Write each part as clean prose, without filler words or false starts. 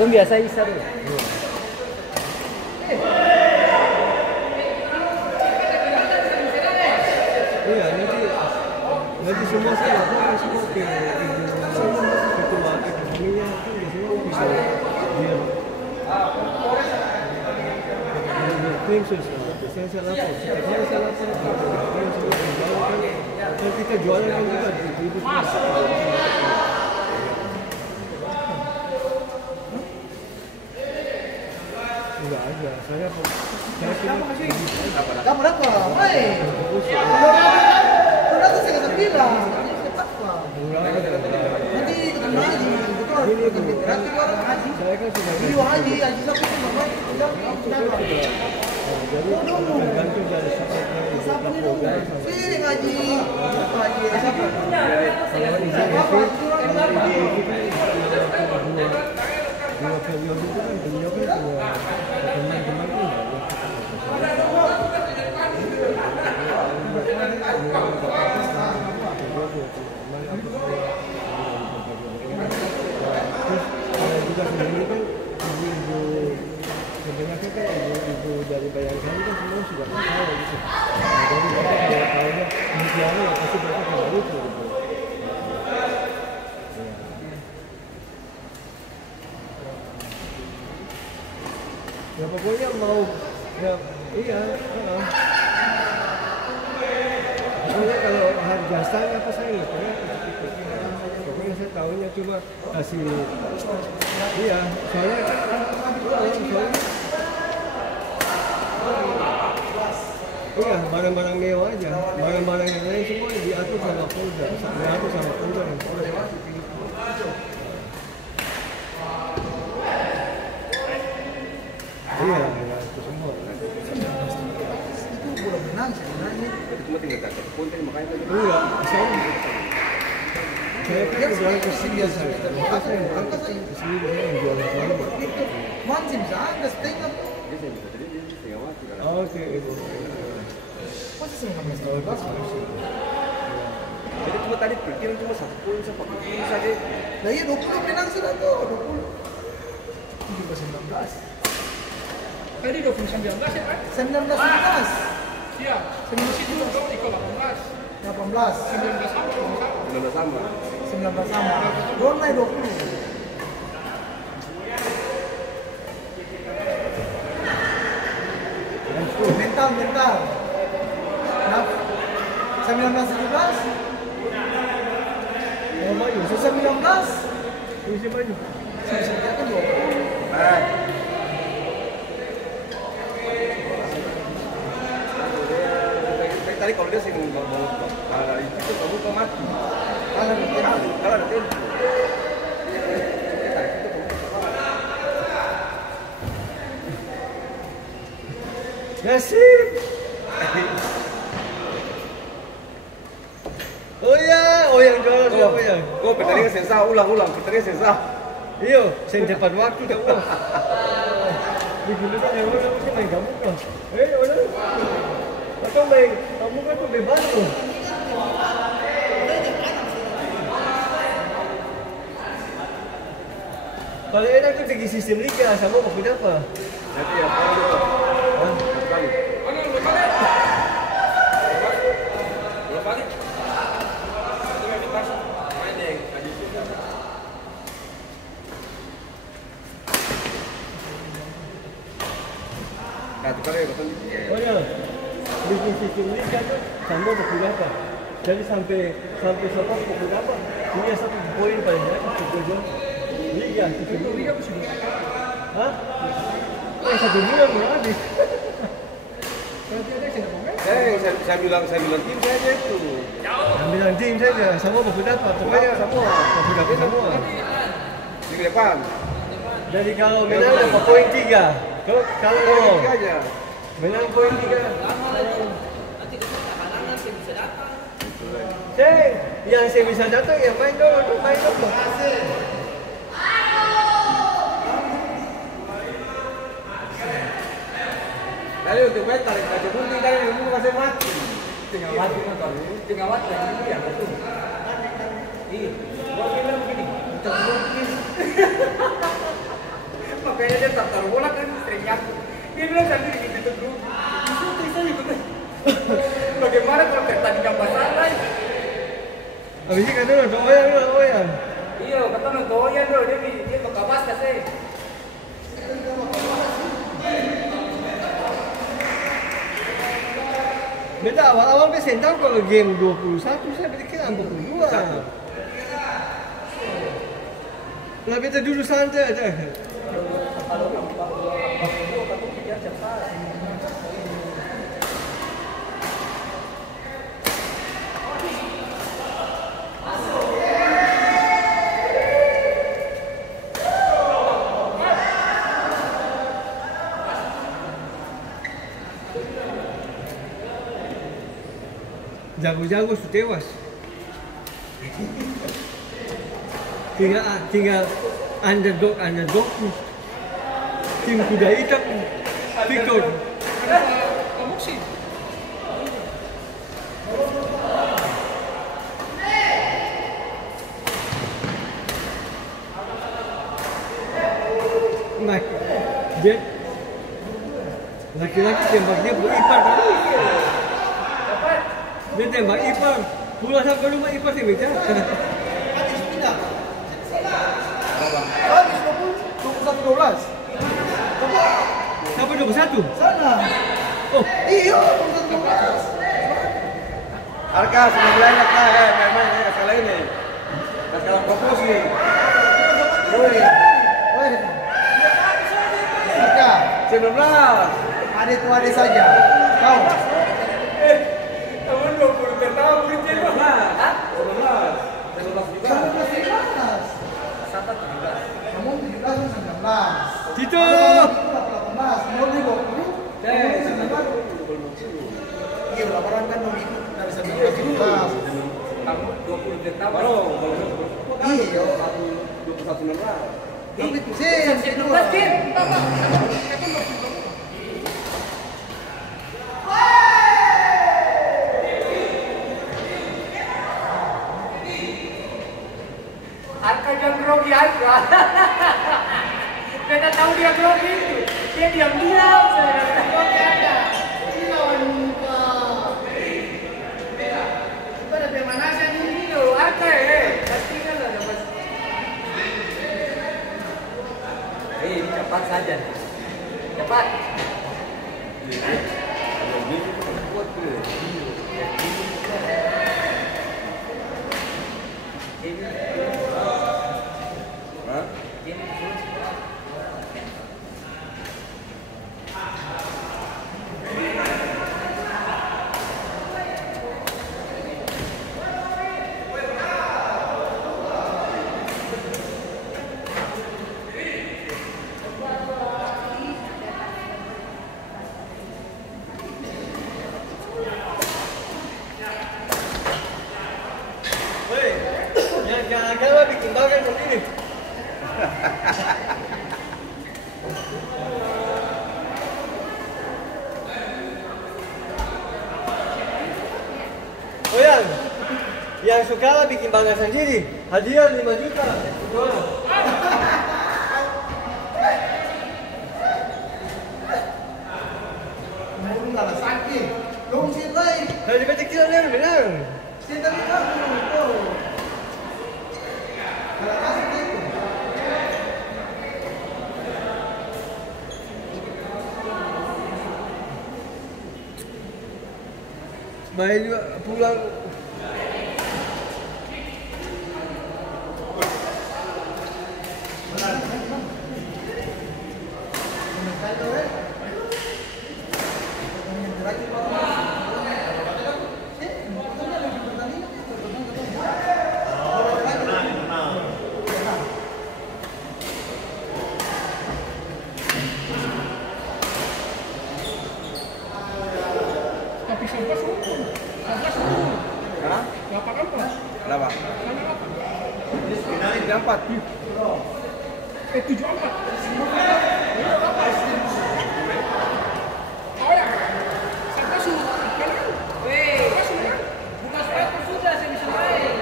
Dong biasa Isa dulu. Iya, nanti semua saya lakukan semua ke ibu ketua ekonominya kan biasanya bisa dia klaim saya lapor, setiap hari saya lapor klaim semua penjualan kan dan kita jualan kan juga di ibu semua. Enggak ada, saya Kamu apa? Hai. Udah tuh saya kata bilang. Nanti ketemu lagi. Betul. Nanti baru haji. saya kan sudah Video haji sampai ke mama bilang jadi tergantung dari sifatnya ibu ketua. sini haji. Haji siapa? Kalau ibu itu kan dua periode itu kan beliau kan punya teman-teman tuh terus juga sendiri kan ibu kebanyakan kan ibu dari Bayangkari kan semua sudah tahu gitu. Jadi mereka kalau tahunya inisialnya ya pasti mereka kembali itu gitu. Ya pokoknya mau ya iya. Pokoknya kalau harga saya apa saya nggak pernah itu. Pokoknya saya tahunya cuma hasil iya soalnya iya barang-barang mewah aja, barang-barang yang lain semua diatur sama Polda, diatur sama Polda dan Polres. Iya, ya, itu semua. Itu belum menang sebenarnya. Cuma tinggal kakek konten makanya tadi. Enggak, saya kan jualan ke sini saya. Saya bukan ke sini saya yang jualan sendiri. Itu mancing saja setengah. Dia saya bisa jadi dia setengah mati kan. Oke, ibu. Masa setengah belas tahun pas? Jadi cuma tadi perkiraan cuma 1 poin sama begini saja. Nah iya 20 menang sudah tuh 20. 19. Tadi 2019 ya kan? 19. Iya. Sebelum situ dong Iko 18. 18. 19 sama. 19 sama. 19 sama. Gol naik 20. Mental. Nah, 19-17. Oh, maju. 19. Bisa maju. Saya kan 20. Tadi kalau dia sih mau itu kamu kok mati. Kalau ada tempo. Nasib. Oh yang jualan siapa ya? Oh, pertandingan sensah, ulang, pertandingan sensah. Iyo, saya tepat waktu dah. Di dulu kan yang orang mesti main kamu kan. Orang. Atau main kamu kan tuh bebas tuh. Kalau enak tuh pergi sistem liga sama mau punya apa? Jadi apa itu? Sekali. Bola balik. Nah, itu kali betul. Oh ya, bikin sistem liga tuh sama mau punya apa? Jadi sampai siapa mau punya apa? Punya 1 poin paling banyak tujuan liga. Itu liga mesti dulu. Hah? 1 bulan belum habis. Berarti ada yang tidak mau main. Saya bilang tim saja itu. Yang bilang tim saja, semua mau dapat. Pokoknya Semua. mau dapat semua. Minggu depan. Jadi kalau menang dapat poin 3. Kalau Tiga aja. menang poin 3. Nanti kemenangan saya bisa datang. Yang saya bisa datang yang main dulu, main dulu. Tadi untuk metal, tadi putih tadi ilmu masih mati. Tinggal mati kan tadi. Tinggal mati lagi ya betul. Iya. Gua bilang begini, ucap begini. kayaknya dia tak taruh bola kan sering nyaku. Dia bilang tadi gitu dulu. Itu saya juga. Bagaimana kalau pertandingan masalah? Habis itu kata orang doyan. Iya, kata orang doyan bro, dia ke kapas kasih. Beda awal-awal saya tahu kalau game 21 saya pikir 42. Lah beta dulu santai aja. Jago-jago sudah tewas. Tinggal underdog tim kuda hitam Victor. Kamu sih. Mak, dia laki-laki tembak dia beripar. Dia tembak ipar, pulang sampai rumah ipar sih beca. Habis pindah. Habis 21-12. Sampai 21. Sana. Oh, Iya, 21-12. Arka, sebelah main sekali ini. Sekarang fokus nih. Woi. Arka, 19. adik saja. Kau. Tahun 20 pertama muridnya itu. Hah? 19 juga. 19. Sampai 17. Kamu 17 19. Tito. 18. Mau nih 20. Iya, laporan kan mau ikut dari 19. Kamu 20 pertama. Iya. 21 19. Tapi sih, 19 Kin. Arka jangan grogi Arka. Beta tahu dia grogi itu. Dia diam-diam. Grogi ada. Ini lawan pada pemanasan ini loh. Arka pasti kan ada mas. Ini cepat saja. Cepat. Jangan bikin bagan sendiri. Oh yang suka bikin bagan sendiri, hadiah 5 juta. mau ngalah sakit. Dong sih lain. Dari kecil dia benar. Sih tadi kamu. Baik juga pulang. Tapi sampah suruh. Sampah suruh. Hah? Lapak apa? Kenapa? Sana apa? Ini 4. 74. Oh ya. Sampah suruh. Weh, bukan sepatu sudah saya bisa main.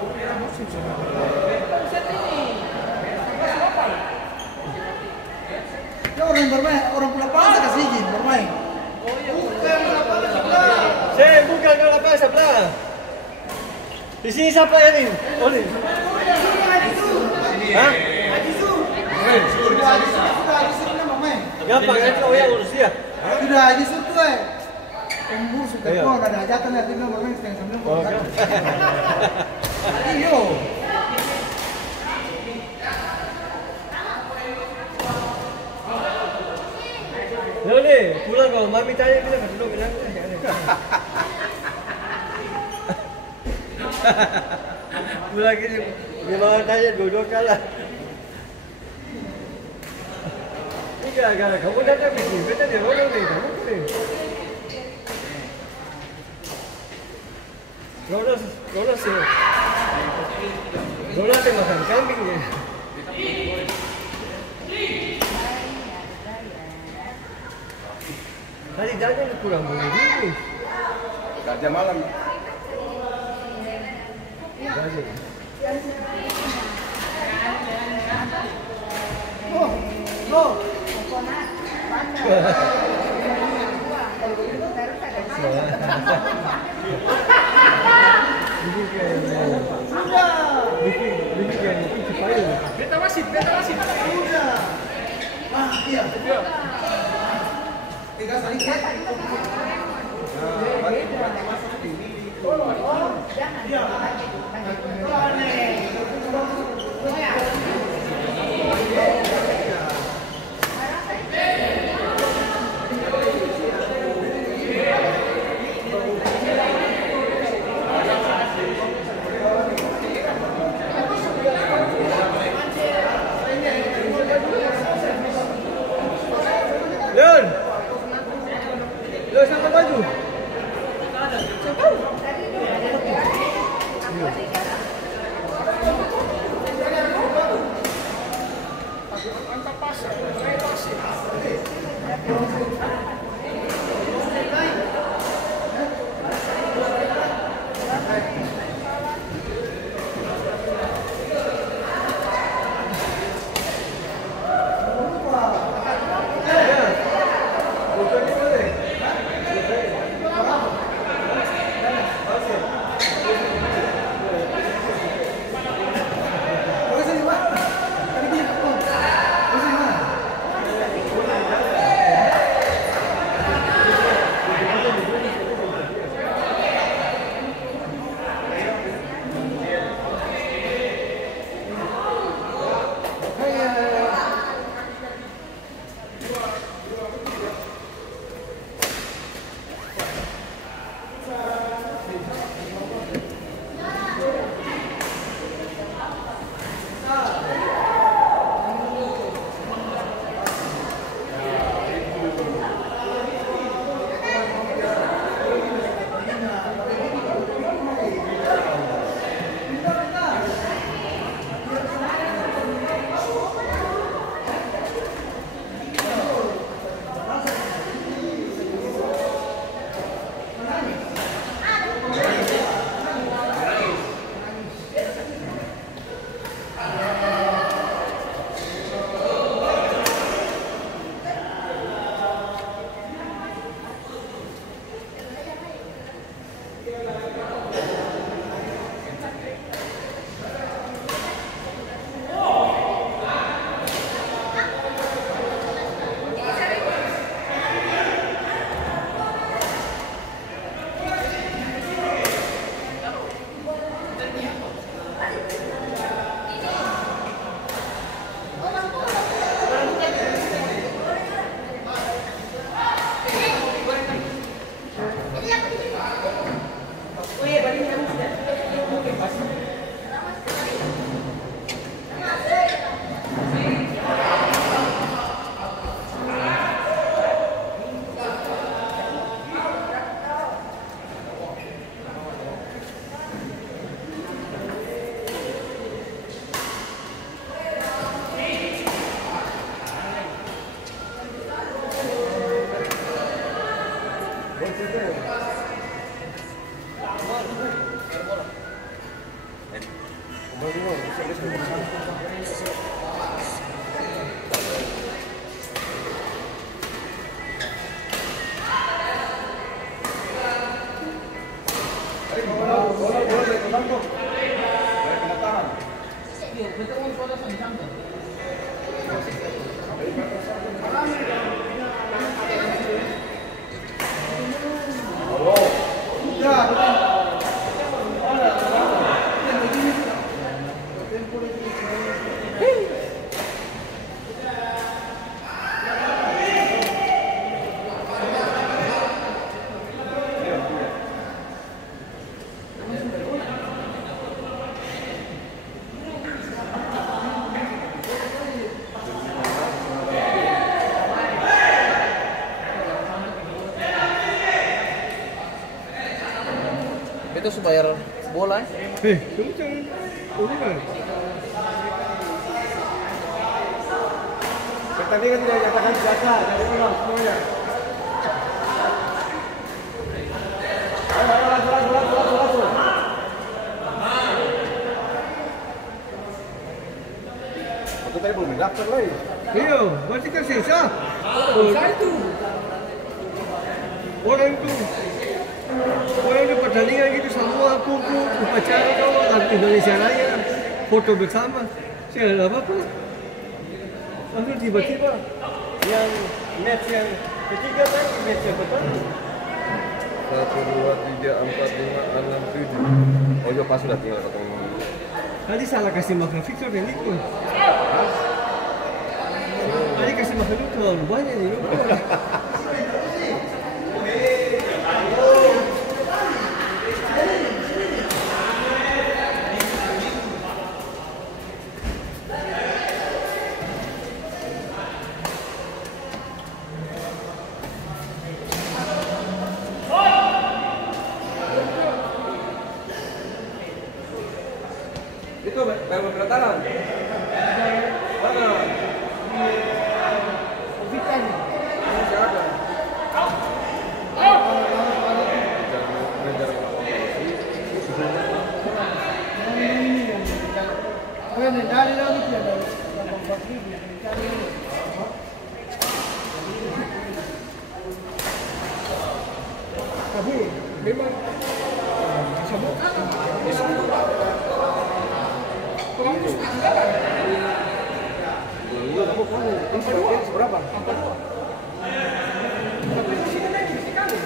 Bukan set ini. Sampah suruh apa? Ya orang bermain, orang pula paksa kasih izin bermain. Saya bukan kalau apa sebelah. Di sini siapa ya nih? Oh nih. Hah? Sudah Haji Sur nama main. Gampang ya kau yang urus dia. Sudah Haji Sur tuh umur sudah kau ada hajatan ya tim bermain setengah 9. Iyo. Lalu nih, pulang kau, mami tanya kita duduk bilang. Pulang gini, dia mau tanya duduk kalah. Enggak, kamu datang di sini, kita di mana nih, kamu nih. Lolos sih. Lolos sih makan kambing ya. Tadi jajan kurang boleh gini. Kerja malam. Jajan. Oh. Beta wasit. Sudah. Ah, iya. Tiga kali. Leon siapa baju? Angka pasar, saya pasir. Itu bayar bola ya? Kencang. Urunan. Pertandingan tidak dinyatakan biasa dari orang semuanya. Ayo. Aku tadi belum daftar lagi. Iya, masih tersisa. Itu. Orang di pertandingan gitu semua kumpul upacara kalau Indonesia Raya foto bersama. Saya ada apa-apa. Lalu tiba-tiba yang match yang ketiga lagi match yang pertama. 1, 2, 3, 4, 5, 6, 7. Oh iya pas sudah tinggal ketemu. Tadi salah kasih makan Victor yang itu. Tadi kasih makan itu terlalu banyak nih. Itu memang pelataran. Mana? Vitan. Masih ada. Dari lagi dia ada 84.000. Kabul memang sabuk. Kalau itu sebenarnya Iya, kamu kan ini berapa? tapi di sini naik mesti kali.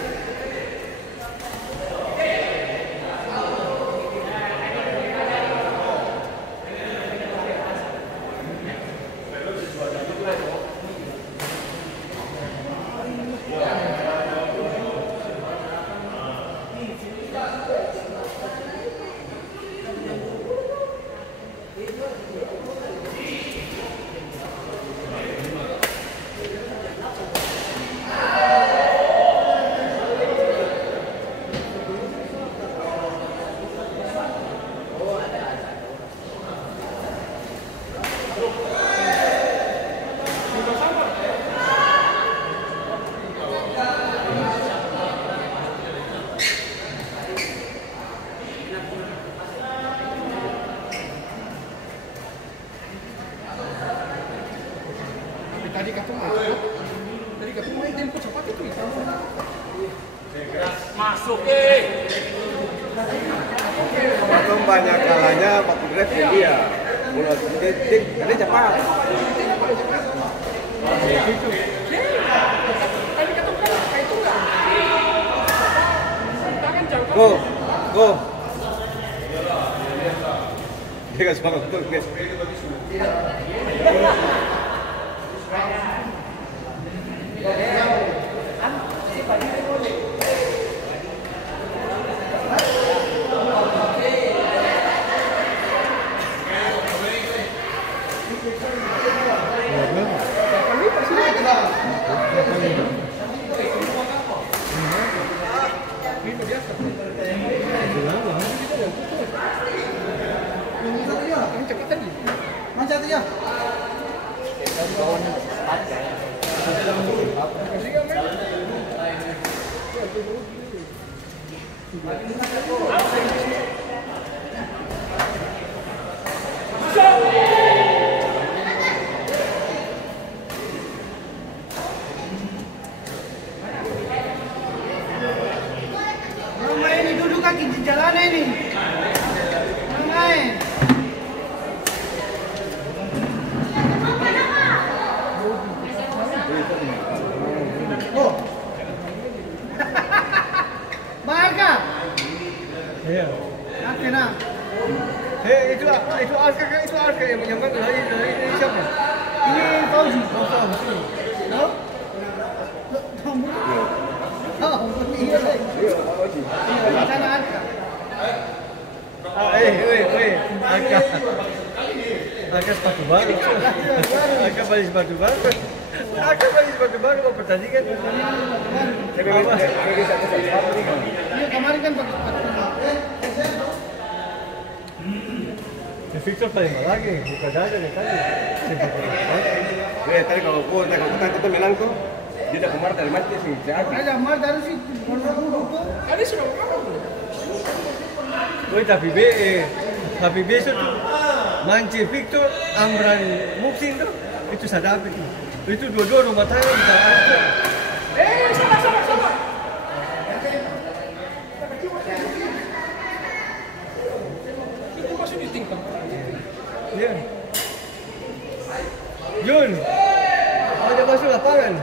Tadi kata main tempo cepat itu. Masuk Potong banyak kalanya waktu drive dia. Mulut detik, tadi cepat. Tadi kata kayak itu enggak. Tangan jauh. Go. Dia nggak suka nonton guys. Mancat aja. Mama ini duduk kaki di jalan ini. Main. Oh. Barca. Iya. Akhirnya. Itu Arka yang menyambut dari siapa? Ini Fauzi. Oh, Iya, sana Arka. Arka sepatu baru. Arka beli sepatu baru mau pertandingan. Iya, kemarin kan pakai sepatu. Victor paling lagi, bukan ada nih tadi. Tadi kalau kita menang tuh, dia udah kemarin dari mati sih, sehat. Ada mar dari sih, Tadi sudah ngomong belum? Tapi besok tuh Manci Victor, Amran Muksin tuh itu Sadapi tuh. Itu dua-dua rumah tangga bisa ada. Sabar. Itu masih di tingkat. Iya. Jun, ada masuk lapangan.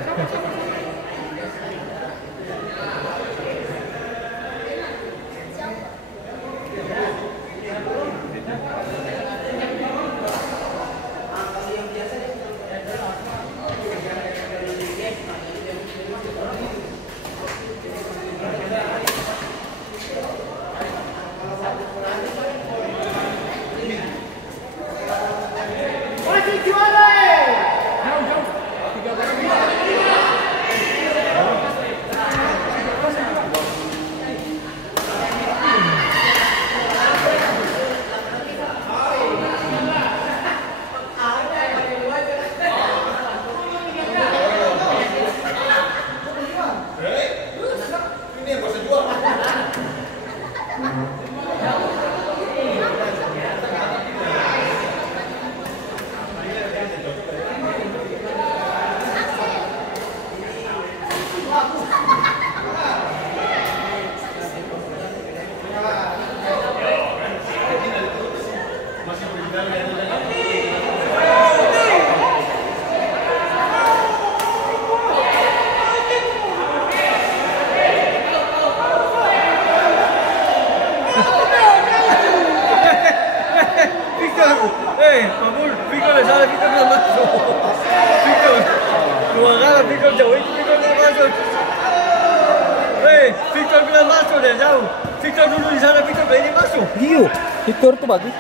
Victor tuh bagus.